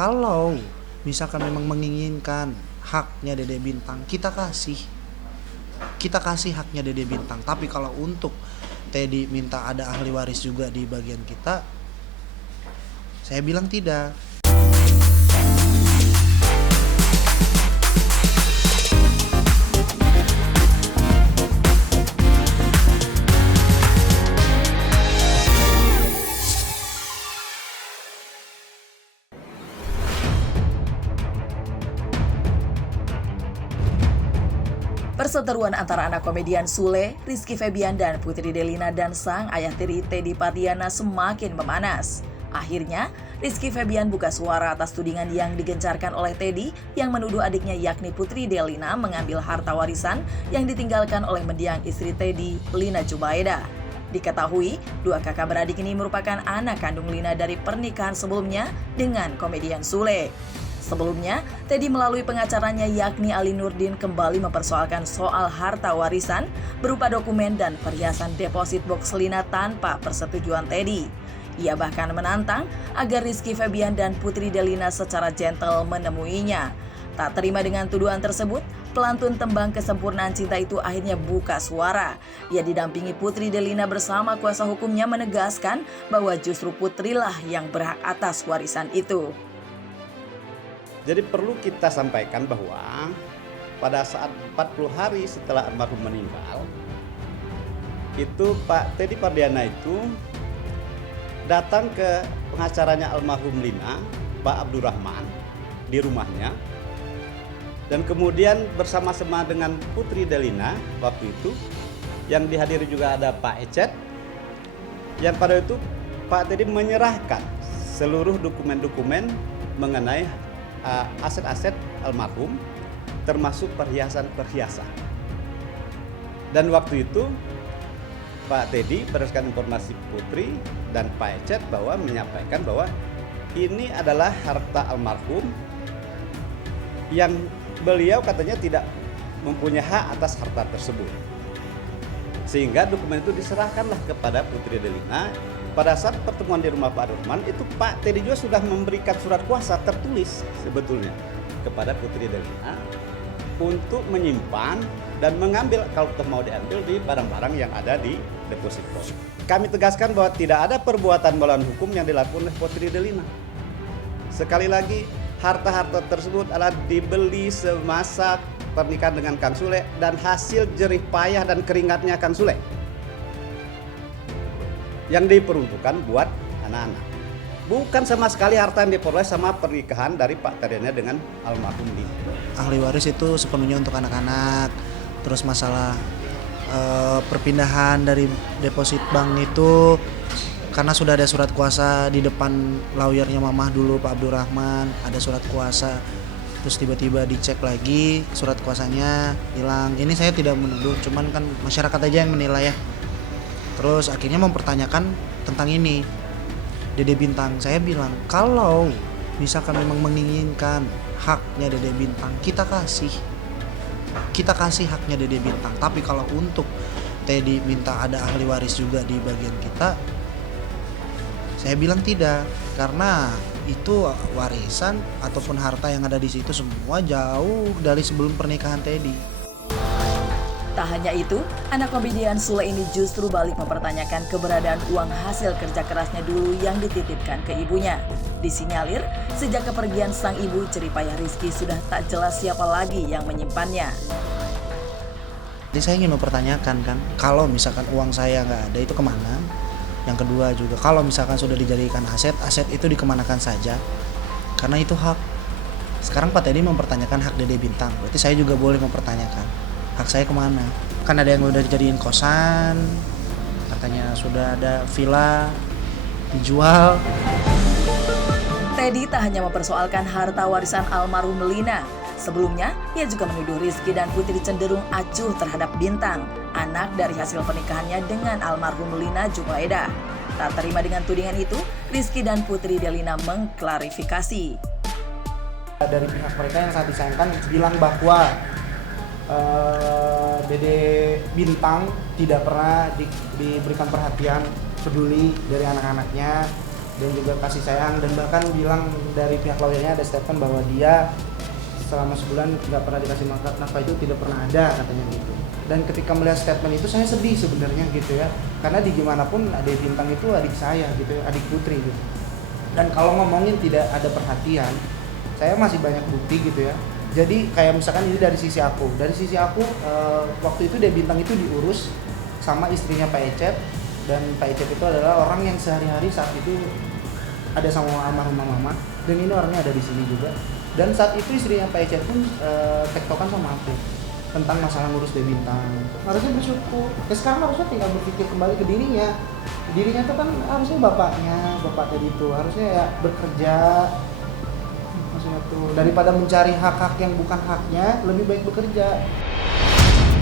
kalau misalkan memang menginginkan haknya Dede Bintang, kita kasih haknya Dede Bintang. Tapi kalau untuk Teddy minta ada ahli waris juga di bagian kita, saya bilang tidak. Perseteruan antara anak komedian Sule, Rizky Febian, dan Putri Delina dan sang ayah tiri Teddy Pardiana semakin memanas. Akhirnya, Rizky Febian buka suara atas tudingan yang digencarkan oleh Teddy yang menuduh adiknya yakni Putri Delina mengambil harta warisan yang ditinggalkan oleh mendiang istri Teddy, Lina Jubaida. Diketahui, dua kakak beradik ini merupakan anak kandung Lina dari pernikahan sebelumnya dengan komedian Sule. Sebelumnya, Teddy melalui pengacaranya yakni Ali Nurdin kembali mempersoalkan soal harta warisan berupa dokumen dan perhiasan deposit box Lina tanpa persetujuan Teddy. Ia bahkan menantang agar Rizky Febian dan Putri Delina secara gentle menemuinya. Tak terima dengan tuduhan tersebut, pelantun tembang Kesempurnaan Cinta itu akhirnya buka suara. Ia didampingi Putri Delina bersama kuasa hukumnya menegaskan bahwa justru Putrilah yang berhak atas warisan itu. Jadi perlu kita sampaikan bahwa pada saat 40 hari setelah almarhum meninggal, itu Pak Teddy Pardiana itu datang ke pengacaranya almarhum Lina, Pak Abdurrahman, di rumahnya. Dan kemudian bersama-sama dengan Putri Delina waktu itu, yang dihadiri juga ada Pak Ecet, yang pada itu Pak Teddy menyerahkan seluruh dokumen-dokumen mengenai aset-aset almarhum, termasuk perhiasan-perhiasan. Dan waktu itu Pak Teddy berdasarkan informasi Putri dan Pak Ecet bahwa menyampaikan bahwa ini adalah harta almarhum yang beliau katanya tidak mempunyai hak atas harta tersebut. Sehingga dokumen itu diserahkanlah kepada Putri Delina. Pada saat pertemuan di rumah Pak Abdurrahman itu Pak Teddy juga sudah memberikan surat kuasa tertulis sebetulnya kepada Putri Delina untuk menyimpan dan mengambil kalau mau diambil di barang-barang yang ada di deposit box. Kami tegaskan bahwa tidak ada perbuatan melawan hukum yang dilakukan oleh Putri Delina. Sekali lagi, harta-harta tersebut adalah dibeli semasa pernikahan dengan Kang Sule dan hasil jerih payah dan keringatnya Kang Sule yang diperuntukkan buat anak-anak. Bukan sama sekali harta yang diperoleh sama pernikahan dari Pak Pardiana dengan almarhum Lina. Ahli waris itu sepenuhnya untuk anak-anak. Terus masalah perpindahan dari deposit bank itu karena sudah ada surat kuasa di depan lawyernya mamah dulu Pak Abdurrahman, ada surat kuasa. Terus tiba-tiba dicek lagi surat kuasanya hilang. Ini saya tidak menuduh, cuman kan masyarakat aja yang menilai ya. Terus akhirnya mempertanyakan tentang ini. Dede Bintang, saya bilang kalau misalkan memang menginginkan haknya Dede Bintang, kita kasih haknya Dede Bintang. Tapi kalau untuk Teddy minta ada ahli waris juga di bagian kita, saya bilang tidak, karena itu warisan ataupun harta yang ada di situ semua jauh dari sebelum pernikahan Teddy. Tak hanya itu, anak komedian Sule ini justru balik mempertanyakan keberadaan uang hasil kerja kerasnya dulu yang dititipkan ke ibunya. Disinyalir, sejak kepergian sang ibu, jeripayah Rizky sudah tak jelas siapa lagi yang menyimpannya. Jadi saya ingin mempertanyakan kan, kalau misalkan uang saya nggak ada itu kemana? Yang kedua juga, kalau misalkan sudah dijadikan aset itu dikemanakan saja? Karena itu hak. Sekarang Pak Teddy mempertanyakan hak Dede Bintang, berarti saya juga boleh mempertanyakan hak saya kemana? Kan ada yang udah dijadiin kosan, katanya sudah ada villa dijual. Teddy tak hanya mempersoalkan harta warisan almarhum Lina. Sebelumnya, ia juga menuduh Rizky dan Putri cenderung acuh terhadap Bintang, anak dari hasil pernikahannya dengan almarhum Lina Jubaida. Tak terima dengan tudingan itu, Rizky dan Putri Delina mengklarifikasi. Dari pihak mereka yang sangat disayangkan bilang bahwa Dede Bintang tidak pernah diberikan perhatian peduli dari anak-anaknya, dan juga kasih sayang, dan bahkan bilang dari pihak lawyernya ada statement bahwa dia selama sebulan nggak pernah dikasih nafkah itu tidak pernah ada katanya gitu. Dan ketika melihat statement itu saya sedih sebenarnya gitu ya, karena di gimana pun Ade Bintang itu adik saya gitu ya, adik putri gitu. Dan kalau ngomongin tidak ada perhatian, saya masih banyak bukti gitu ya. Jadi kayak misalkan ini dari sisi aku waktu itu Ade Bintang itu diurus sama istrinya Pak Ecep, dan Pak Ecep itu adalah orang yang sehari-hari saat itu ada sama almarhumah mama, dan ini orangnya ada di sini juga. Dan saat itu istrinya Pak Ecep pun tektokan sama aku tentang masalah ngurus Ade Bintang. Harusnya bersyukur. Ya sekarang harusnya tinggal berpikir kembali ke dirinya. Dirinya itu kan harusnya bapak tadi itu harusnya ya bekerja. Maksudnya tuh daripada mencari hak-hak yang bukan haknya, lebih baik bekerja.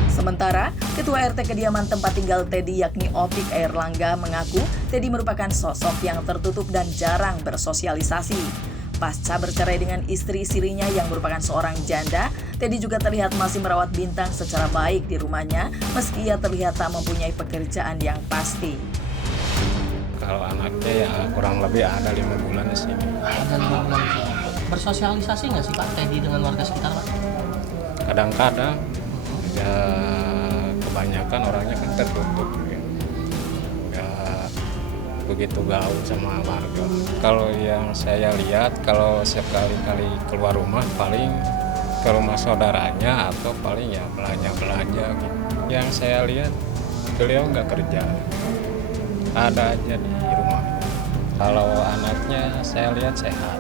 Sementara, Ketua RT kediaman tempat tinggal Teddy yakni Opik Airlangga mengaku Teddy merupakan sosok yang tertutup dan jarang bersosialisasi. Pasca bercerai dengan istri sirinya yang merupakan seorang janda, Teddy juga terlihat masih merawat Bintang secara baik di rumahnya meski ia terlihat tak mempunyai pekerjaan yang pasti. Kalau anaknya ya kurang lebih ada 5 bulan di sini. Ada 5 bulan. Bersosialisasi nggak sih Pak Teddy dengan warga sekitar Pak? Kadang-kadang ya kebanyakan orangnya kan tertutup ya. Nggak begitu gaul sama warga. Kalau yang saya lihat, kalau sekali-kali keluar rumah paling ke rumah saudaranya atau paling ya belanja-belanja gitu. Yang saya lihat beliau nggak kerja, ada aja di rumah. Kalau anaknya saya lihat sehat.